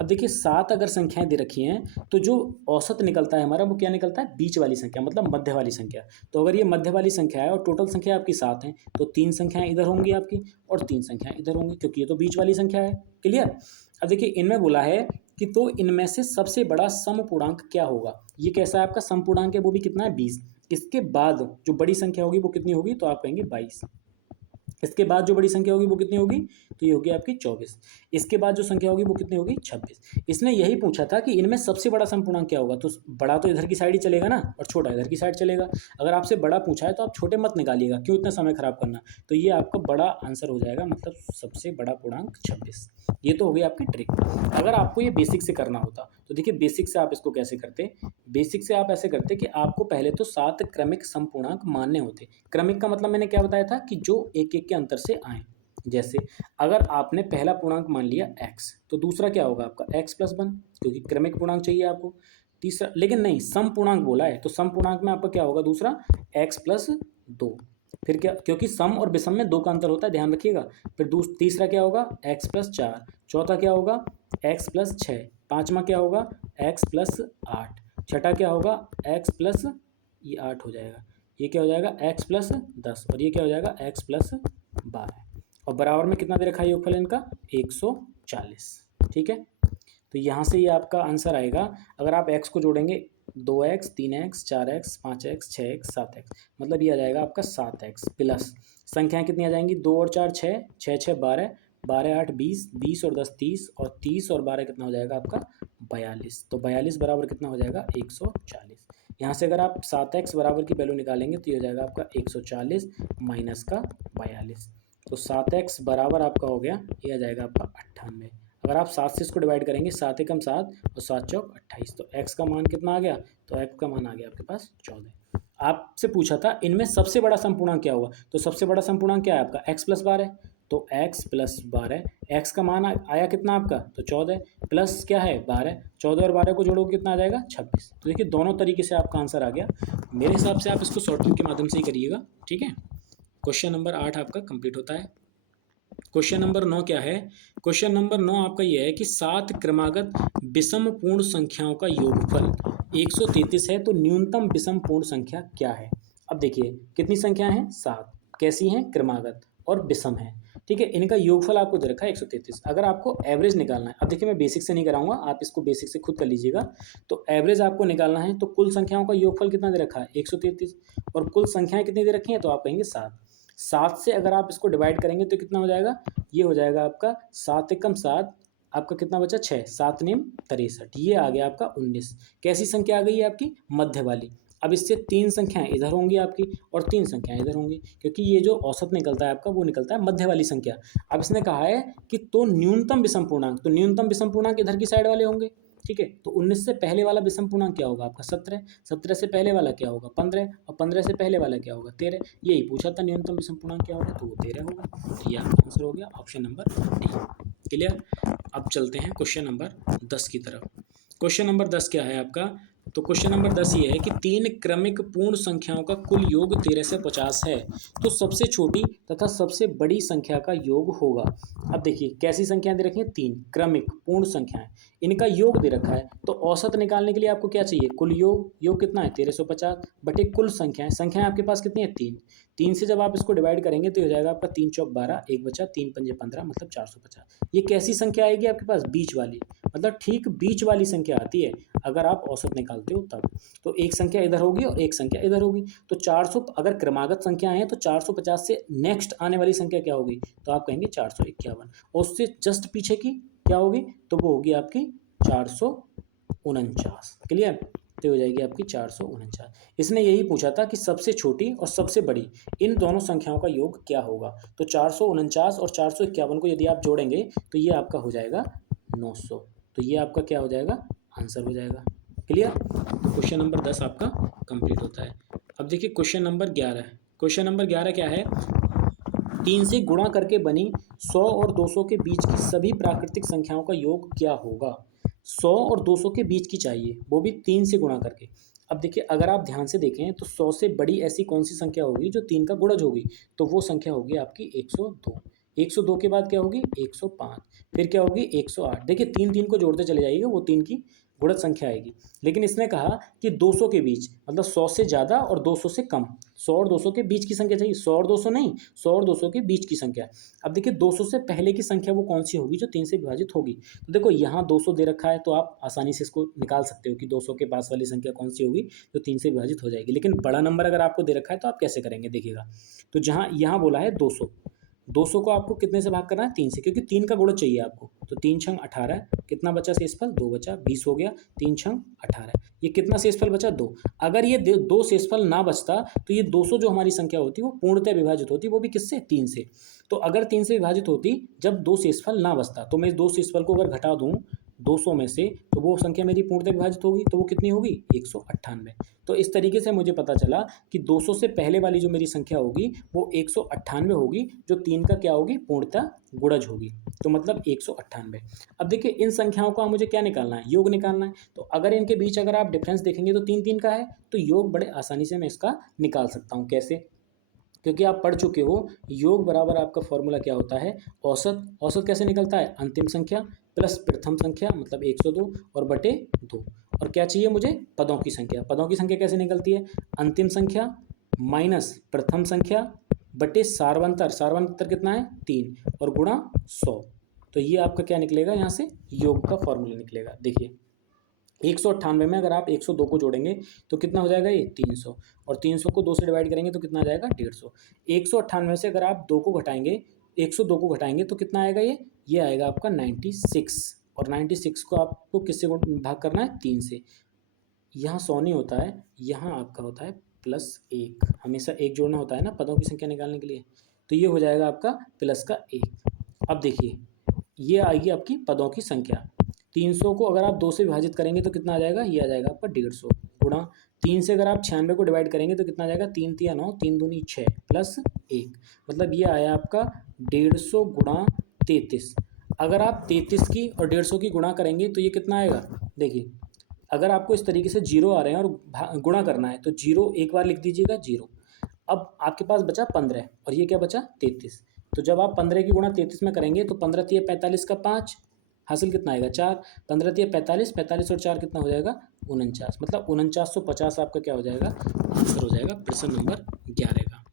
अब देखिए 7 अगर संख्याएं दे रखी हैं तो जो औसत निकलता है हमारा वो क्या निकलता है बीच वाली संख्या मतलब मध्य वाली संख्या। तो अगर ये मध्य वाली संख्या है और टोटल संख्या आपकी 7 है तो 3 संख्याएं इधर होंगी आपकी और 3 संख्याएं इधर होंगी क्योंकि ये तो बीच वाली संख्या है। क्लियर? अब देखिए इनमें बोला है कि तो इनमें से सबसे बड़ा सम पूर्णांक क्या होगा। ये कैसा है आपका सम पूर्णांक है, वो भी कितना है 20। इसके बाद जो बड़ी संख्या होगी वो कितनी होगी, तो आप कहेंगे 22। इसके बाद जो बड़ी संख्या होगी वो कितनी होगी, तो ये होगी आपकी 24। इसके बाद जो संख्या होगी वो कितनी होगी 26। इसने यही पूछा था कि इनमें सबसे बड़ा समपूर्णांक क्या होगा, तो बड़ा तो इधर की साइड ही चलेगा ना और छोटा इधर की साइड चलेगा। अगर आपसे बड़ा पूछा है तो आप छोटे मत निकालिएगा, क्यों इतना समय खराब करना। तो ये आपका बड़ा आंसर हो जाएगा, मतलब सबसे बड़ा पूर्णांक 26। ये तो हो गई आपकी ट्रिक। अगर आपको ये बेसिक से करना होता तो देखिए बेसिक से आप इसको कैसे करते, बेसिक से आप ऐसे करते कि आपको पहले तो 7 क्रमिक समपूर्णांक मानने होते। क्रमिक का मतलब मैंने क्या बताया था कि जो एक एक के अंतर से आए। जैसे अगर आपने पहला पूर्णांक मान लिया x तो दूसरा क्या होगा आपका x प्लस 1, क्योंकि क्रमिक पूर्णांक चाहिए आपको। तीसरा लेकिन नहीं सम पूर्णांक बोला है तो सम पूर्णांक में आपका क्या होगा दूसरा x प्लस 2। फिर क्या, क्योंकि सम और विषम में 2 का अंतर होता है ध्यान रखिएगा। फिर तीसरा क्या होगा x प्लस 4, चौथा क्या होगा x प्लस 6, पाँचवा क्या होगा x प्लस 8, छठा क्या होगा x प्लस ये 8 हो जाएगा, ये क्या हो जाएगा x प्लस 10 और ये क्या हो जाएगा x प्लस 12 और बराबर में कितना दे रखा है योगफल इनका 140। ठीक है, तो यहाँ से ये आपका आंसर आएगा। अगर आप x को जोड़ेंगे 2x 3x 4x 5x 6x 7x, मतलब ये आ जाएगा आपका 7x प्लस संख्याएं कितनी आ जाएंगी 2 और 4 6, 6 6 12, 12 8 20, 20 और 10 30 और 30 और 12 कितना हो जाएगा आपका 42। तो 42 बराबर कितना हो जाएगा 140। यहाँ से अगर आप 7x बराबर की वैल्यू निकालेंगे तो ये हो जाएगा आपका 140 माइनस का 42। तो 7x बराबर आपका हो गया, ये आ जाएगा आपका 98। अगर आप 7 से इसको डिवाइड करेंगे 7 एकम 7 और 7 चौक 28, तो x का मान कितना आ गया, तो x का मान आ गया आपके पास 14। आपसे पूछा था इनमें सबसे बड़ा समपूर्णांक क्या होगा, तो सबसे बड़ा समपूर्णांक क्या है आपका x प्लस 12, तो x प्लस 12, x का मान आया कितना आपका, तो 14 प्लस क्या है 12, 14 और 12 को जोड़ोगे कितना आ जाएगा 26। तो देखिए दोनों तरीके से आपका आंसर आ गया। मेरे हिसाब से आप इसको शॉर्टकट के माध्यम से ही करिएगा। ठीक है, क्वेश्चन नंबर 8 आपका कंप्लीट होता है। क्वेश्चन नंबर 9 क्या है, क्वेश्चन नंबर 9 आपका ये है कि 7 क्रमागत विषम पूर्ण संख्याओं का योगफल 133 है तो न्यूनतम विषम पूर्ण संख्या क्या है। अब देखिए कितनी संख्या हैं 7, कैसी हैं क्रमागत और विषम है। ठीक है, इनका योगफल आपको दे रखा है 133। अगर आपको एवरेज निकालना है, अब देखिए मैं बेसिक से नहीं कराऊंगा, आप इसको बेसिक से खुद कर लीजिएगा। तो एवरेज आपको निकालना है तो कुल संख्याओं का योगफल कितना दे रखा है 133 और कुल संख्याएं कितनी दे रखी हैं, तो आप कहेंगे 7। 7 से अगर आप इसको डिवाइड करेंगे तो कितना हो जाएगा, ये हो जाएगा आपका 7 एकम 7, आपका कितना बचा 6, 7 नेम 63, ये आ गया आपका 19। कैसी संख्या आ गई है आपकी, मध्य वाली। अब इससे 3 संख्याएं इधर होंगी आपकी और 3 संख्याएं इधर होंगी, क्योंकि ये जो औसत निकलता है आपका वो निकलता है मध्य वाली संख्या। अब इसने कहा है कि तो न्यूनतम विषम पूर्णांक, तो न्यूनतम विषम पूर्णांक इधर की साइड वाले होंगे, ठीक है। तो 19 से पहले वाला विषम पूर्णांक क्या होगा आपका 17, 17 से पहले वाला क्या होगा 15, और 15 से पहले वाला क्या होगा 13। यही पूछा था न्यूनतम विषम पूर्णांक क्या होगा, तो वो 13 होगा। तो ये आपका आंसर हो गया ऑप्शन नंबर डी। क्लियर। अब चलते हैं क्वेश्चन नंबर 10 की तरफ। क्वेश्चन नंबर 10 क्या है आपका, तो क्वेश्चन नंबर 10 ये है कि 3 क्रमिक पूर्ण संख्याओं का कुल योग 13 से 50 है, तो सबसे छोटी तथा सबसे बड़ी संख्या का योग होगा। अब देखिए कैसी संख्याएं दे रखी हैं, 3 क्रमिक पूर्ण संख्याएं, इनका योग दे रखा है। तो औसत निकालने के लिए आपको क्या चाहिए, कुल योग, योग कितना है 1350 बटे कुल संख्याएं, संख्याएं आपके पास कितनी है 3, 3 से जब आप इसको डिवाइड करेंगे तो हो जाएगा आपका 3 चौक 12, एक बचा 3 पंजे 15, मतलब 450। ये कैसी संख्या आएगी आपके पास, बीच वाली, मतलब ठीक बीच वाली संख्या आती है अगर आप औसत निकालते हो तब। तो एक संख्या इधर होगी और एक संख्या इधर होगी। तो 400 अगर क्रमागत संख्या है तो 450 से नेक्स्ट आने वाली संख्या क्या होगी, तो आप कहेंगे 451, और उससे जस्ट पीछे की क्या होगी, तो वो होगी आपकी 449। क्लियर। तो हो जाएगी आपकी 449। इसने यही पूछा था कि सबसे छोटी और सबसे बड़ी इन दोनों संख्याओं का योग क्या होगा। तो 449 और 451 को यदि आप जोड़ेंगे तो ये आपका हो जाएगा 900। तो ये आपका क्या हो जाएगा, आंसर हो जाएगा। क्लियर। तो क्वेश्चन नंबर 10 आपका कंप्लीट होता है। अब देखिए क्वेश्चन नंबर 11। क्वेश्चन नंबर 11 क्या है, 3 से गुणा करके बनी 100 और 200 के बीच की सभी प्राकृतिक संख्याओं का योग क्या होगा। 100 और 200 के बीच की चाहिए, वो भी 3 से गुणा करके। अब देखिए अगर आप ध्यान से देखें तो 100 से बड़ी ऐसी कौन सी संख्या होगी जो 3 का गुणज होगी, तो वो संख्या होगी आपकी 102। 102 के बाद क्या होगी 105, फिर क्या होगी 108। देखिए 3 3 को जोड़ते चले जाइएगा, वो 3 की गुणज संख्या आएगी। लेकिन इसने कहा कि 200 के बीच, मतलब 100 से ज़्यादा और 200 से कम, 100 और 200 के बीच की संख्या चाहिए, 100 और 200 नहीं, 100 और 200 के बीच की संख्या। अब देखिए 200 से पहले की संख्या वो कौन सी होगी जो 3 से विभाजित होगी। तो देखो यहाँ 200 दे रखा है तो आप आसानी से इसको निकाल सकते हो कि 200 के पास वाली संख्या कौन सी होगी जो 3 से विभाजित हो जाएगी। लेकिन बड़ा नंबर अगर आपको दे रखा है तो आप कैसे करेंगे, देखिएगा। तो जहाँ यहाँ बोला है 200, 200 को आपको कितने से भाग करना है 3 से, क्योंकि 3 का गुणज चाहिए आपको। तो 3 छंग 18, कितना बचा शेषफल 2 बचा, 20 हो गया, 3 छंग 18। ये कितना शेषफल बचा 2। अगर ये 2 शेषफल ना बचता तो ये 200 जो हमारी संख्या होती वो पूर्णतः विभाजित होती, वो भी किससे 3 से। तो अगर 3 से विभाजित होती जब 2 शेषफल ना बचता, तो मैं इस 2 शेषफल को अगर घटा दूँ 200 में से, तो वो संख्या मेरी पूर्णतः विभाजित होगी, तो वो कितनी होगी 198। तो इस तरीके से मुझे पता चला कि 200 से पहले वाली जो मेरी संख्या होगी वो 198 होगी, जो 3 का क्या होगी पूर्णतः गुणज होगी, तो मतलब 198। अब देखिए इन संख्याओं का मुझे क्या निकालना है, योग निकालना है। तो अगर इनके बीच अगर आप डिफरेंस देखेंगे तो 3 3 का है, तो योग बड़े आसानी से मैं इसका निकाल सकता हूँ। कैसे, क्योंकि आप पढ़ चुके हो योग बराबर आपका फॉर्मूला क्या होता है, औसत। औसत कैसे निकलता है, अंतिम संख्या प्लस प्रथम संख्या मतलब 102 और बटे 2। और क्या चाहिए मुझे, पदों की संख्या। पदों की संख्या कैसे निकलती है, अंतिम संख्या माइनस प्रथम संख्या बटे सार्वंतर, सार्वंतर कितना है 3, और गुणा 100। तो ये आपका क्या निकलेगा, यहाँ से योग का फॉर्मूला निकलेगा। देखिए 198 में अगर आप 102 को जोड़ेंगे तो कितना हो जाएगा ये 300, और 300 को 2 से डिवाइड करेंगे तो कितना आ जाएगा 150। 198 से अगर आप 2 को घटाएंगे, 102 को घटाएंगे तो कितना आएगा, ये आएगा आपका 96, और 96 को आपको किससे भाग करना है 3 से। यहाँ 100 नहीं होता है, यहाँ आपका होता है +1, हमेशा 1 जोड़ना होता है ना पदों की संख्या निकालने के लिए। तो ये हो जाएगा आपका +1। अब देखिए ये आएगी आपकी पदों की संख्या। 300 को अगर आप 2 से विभाजित करेंगे तो कितना आ जाएगा, ये आ जाएगा आपका 150, गुणा 3 से अगर आप 96 को डिवाइड करेंगे तो कितना आ जाएगा, 3 3 9, 3 दूनी 6 +1, मतलब ये आया आपका 150 गुणा 33। अगर आप 33 की और 150 की गुणा करेंगे तो ये कितना आएगा, देखिए अगर आपको इस तरीके से जीरो आ रहे हैं और गुणा करना है तो जीरो एक बार लिख दीजिएगा, जीरो। अब आपके पास बचा 15 और ये क्या बचा 33। तो जब आप 15 की गुणा 33 में करेंगे तो 15 तिया 45 का 5, हासिल कितना आएगा 4, 15 तिया 45, 45 और 4 कितना हो जाएगा 49, मतलब 4950 आपका क्या हो जाएगा, आंसर हो जाएगा प्रश्न नंबर 11 का।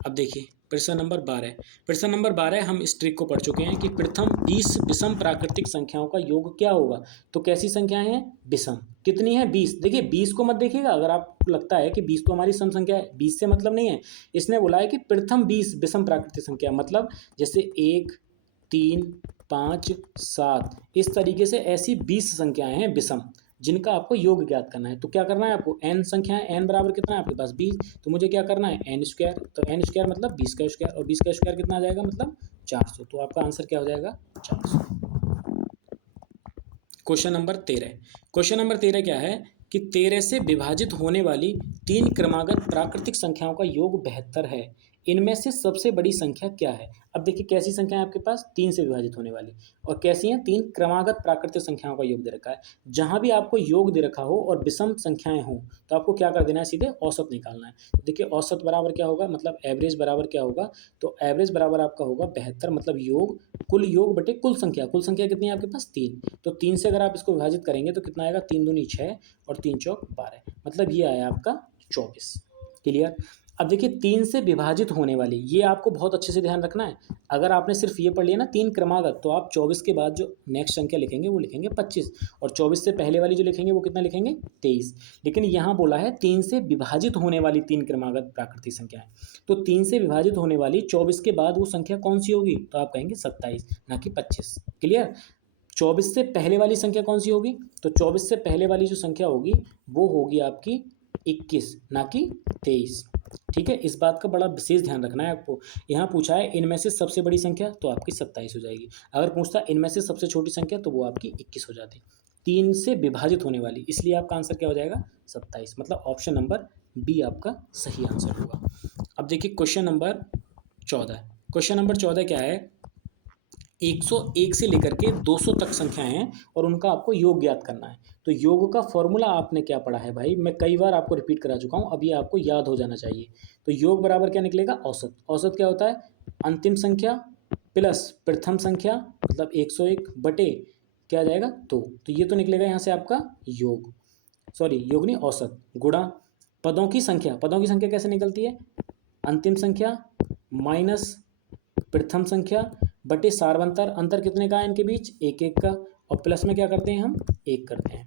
अब देखिए प्रश्न नंबर 12। प्रश्न नंबर 12 हम इस ट्रिक को पढ़ चुके हैं कि प्रथम 20 विषम प्राकृतिक संख्याओं का योग क्या होगा। तो कैसी संख्याएं हैं? विषम। कितनी है? 20। देखिए 20 को मत देखिएगा, अगर आपको लगता है कि 20 तो हमारी सम संख्या है, 20 से मतलब नहीं है। इसने बोला है कि प्रथम 20 विषम प्राकृतिक संख्या, मतलब जैसे 1, 3, 5, 7, इस तरीके से ऐसी 20 संख्याएं हैं विषम, जिनका आपको योग ज्ञात करना है। तो क्या करना है आपको? n संख्याएं, n बराबर कितना है आपके पास? 20। तो मुझे क्या करना है? n square. तो n स्क्वायर मतलब 20 का स्क्वायर, और 20 का स्क्वायर कितना आ जाएगा? मतलब 400। तो आपका आंसर क्या हो जाएगा? 400। Question number 13। क्वेश्चन नंबर 13 क्या है कि 13 से विभाजित होने वाली 3 क्रमागत प्राकृतिक संख्याओं का योग 72 है। इनमें से सबसे बड़ी संख्या क्या है? अब देखिए कैसी संख्या है आपके पास? 3 से विभाजित होने वाली, और कैसी हैं? 3 क्रमागत प्राकृतिक संख्याओं का योग दे रखा है। जहां भी आपको योग दे रखा हो और विषम संख्याएं हो, तो आपको क्या कर देना है? सीधे औसत निकालना है। देखिए औसत बराबर क्या होगा, मतलब एवरेज बराबर क्या होगा? तो एवरेज बराबर आपका होगा 72, मतलब योग, कुल योग बटे कुल संख्या। कुल संख्या कितनी है आपके पास? 3। तो 3 से अगर आप इसको विभाजित करेंगे तो कितना आएगा? 3 दूनी 6 और 3 चौक 12, मतलब ये आया आपका 24। क्लियर? अब देखिए 3 से विभाजित होने वाली, ये आपको बहुत अच्छे से ध्यान रखना है। अगर आपने सिर्फ ये पढ़ लिया ना 3 क्रमागत, तो आप 24 के बाद जो नेक्स्ट संख्या लिखेंगे वो लिखेंगे 25, और 24 से पहले वाली जो लिखेंगे वो कितना लिखेंगे? 23। लेकिन यहाँ बोला है 3 से विभाजित होने वाली 3 क्रमागत प्राकृतिक संख्याएं, तो 3 से विभाजित होने वाली 24 के बाद वो संख्या कौन सी होगी? तो आप कहेंगे 27, ना कि 25। क्लियर? 24 से पहले वाली संख्या कौन सी होगी? तो 24 से पहले वाली जो संख्या होगी वो होगी आपकी 21, ना कि 23। ठीक है, इस बात का बड़ा विशेष ध्यान रखना है आपको। यहाँ पूछा है इनमें से सबसे बड़ी संख्या, तो आपकी 27 हो जाएगी। अगर पूछता इनमें से सबसे छोटी संख्या, तो वो आपकी 21 हो जाती। 3 से विभाजित होने वाली, इसलिए आपका आंसर क्या हो जाएगा? 27, मतलब ऑप्शन नंबर बी आपका सही आंसर होगा। अब देखिए क्वेश्चन नंबर 14। क्वेश्चन नंबर 14 क्या है? 101 से लेकर के 200 तक संख्याएं हैं और उनका आपको योग ज्ञात करना है। तो योग का फॉर्मूला आपने क्या पढ़ा है भाई? मैं कई बार आपको रिपीट करा चुका हूं, अब ये आपको याद हो जाना चाहिए। तो योग बराबर क्या निकलेगा? औसत। औसत क्या होता है? अंतिम संख्या प्लस प्रथम संख्या, मतलब 101 बटे क्या आ जाएगा? 2। तो ये तो निकलेगा यहाँ से आपका योग, सॉरी योग नहीं, औसत, गुणा पदों की संख्या। पदों की संख्या कैसे निकलती है? अंतिम संख्या माइनस प्रथम संख्या बटे सार्वंतर, अंतर कितने का है इनके बीच? 1-1 का, और प्लस में क्या करते हैं हम? 1 करते हैं।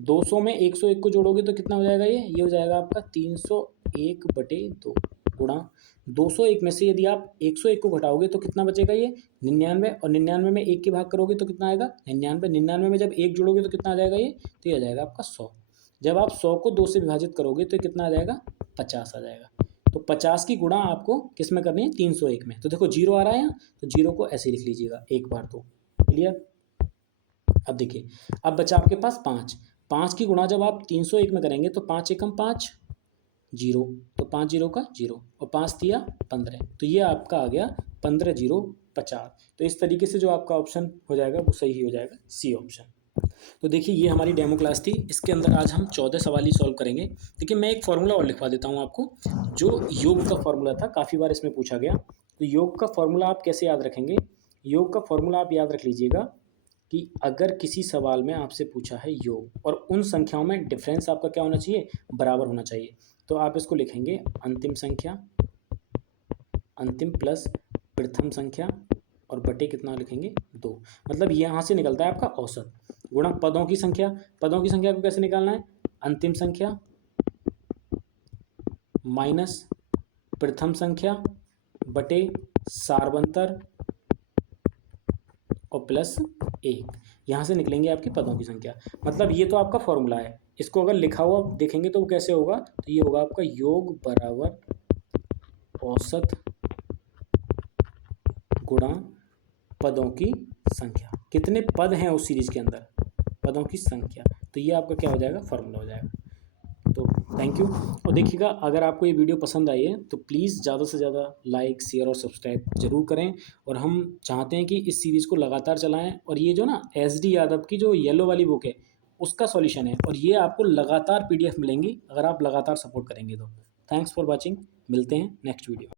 200 में 101 को जोड़ोगे तो कितना हो जाएगा? ये हो जाएगा आपका 301 बटे 2, गुणा 201 में से यदि आप 101 को घटाओगे तो कितना बचेगा? ये 99, और 99 में 1 के भाग करोगे तो कितना आएगा? 99। 99 में जब 1 जोड़ोगे तो कितना आ जाएगा? ये तो ये आ जाएगा आपका 100। जब आप 100 को 2 से विभाजित करोगे तो कितना आ जाएगा? 50 आ जाएगा। तो 50 की गुणा आपको किस में करनी है? 301 में। तो देखो जीरो आ रहा है यहाँ, तो जीरो को ऐसे लिख लीजिएगा एक बार तो। क्लियर? अब देखिए, अब बचा आपके पास 5। 5 की गुणा जब आप 301 में करेंगे तो 5 एकम 5, जीरो, तो 5 जीरो का जीरो, और 5 दिया 15, तो ये आपका आ गया 15 जीरो 50। तो इस तरीके से जो आपका ऑप्शन हो जाएगा वो सही हो जाएगा, सी ऑप्शन। तो देखिए ये हमारी डेमो क्लास थी, इसके अंदर आज हम 14 सवाल ही सॉल्व करेंगे। देखिए मैं एक फार्मूला और लिखवा देता हूँ आपको, जो योग का फार्मूला था, काफ़ी बार इसमें पूछा गया। तो योग का फार्मूला आप कैसे याद रखेंगे? योग का फार्मूला आप याद रख लीजिएगा कि अगर किसी सवाल में आपसे पूछा है योग और उन संख्याओं में डिफरेंस आपका क्या होना चाहिए? बराबर होना चाहिए। तो आप इसको लिखेंगे अंतिम संख्या, अंतिम प्लस प्रथम संख्या, और बटे कितना लिखेंगे? 2। मतलब यहाँ से निकलता है आपका औसत, गुणा पदों की संख्या। पदों की संख्या को कैसे निकालना है? अंतिम संख्या माइनस प्रथम संख्या बटे सार्वंतर और प्लस 1। यहाँ से निकलेंगे आपकी पदों की संख्या। मतलब ये तो आपका फॉर्मूला है, इसको अगर लिखा हुआ देखेंगे तो वो कैसे होगा? तो ये होगा आपका योग बराबर औसत गुणा पदों की संख्या। कितने पद हैं उस सीरीज के अंदर? पदों की संख्या। तो ये आपका क्या हो जाएगा? फॉर्मूला हो जाएगा। तो थैंक यू। और देखिएगा अगर आपको ये वीडियो पसंद आई है तो प्लीज़ ज़्यादा से ज़्यादा लाइक, शेयर और सब्सक्राइब जरूर करें। और हम चाहते हैं कि इस सीरीज़ को लगातार चलाएं। और ये जो ना SD यादव की जो येलो वाली बुक है उसका सॉल्यूशन है, और ये आपको लगातार PDF मिलेंगी अगर आप लगातार सपोर्ट करेंगे तो। थैंक्स फॉर वॉचिंग, मिलते हैं नेक्स्ट वीडियो।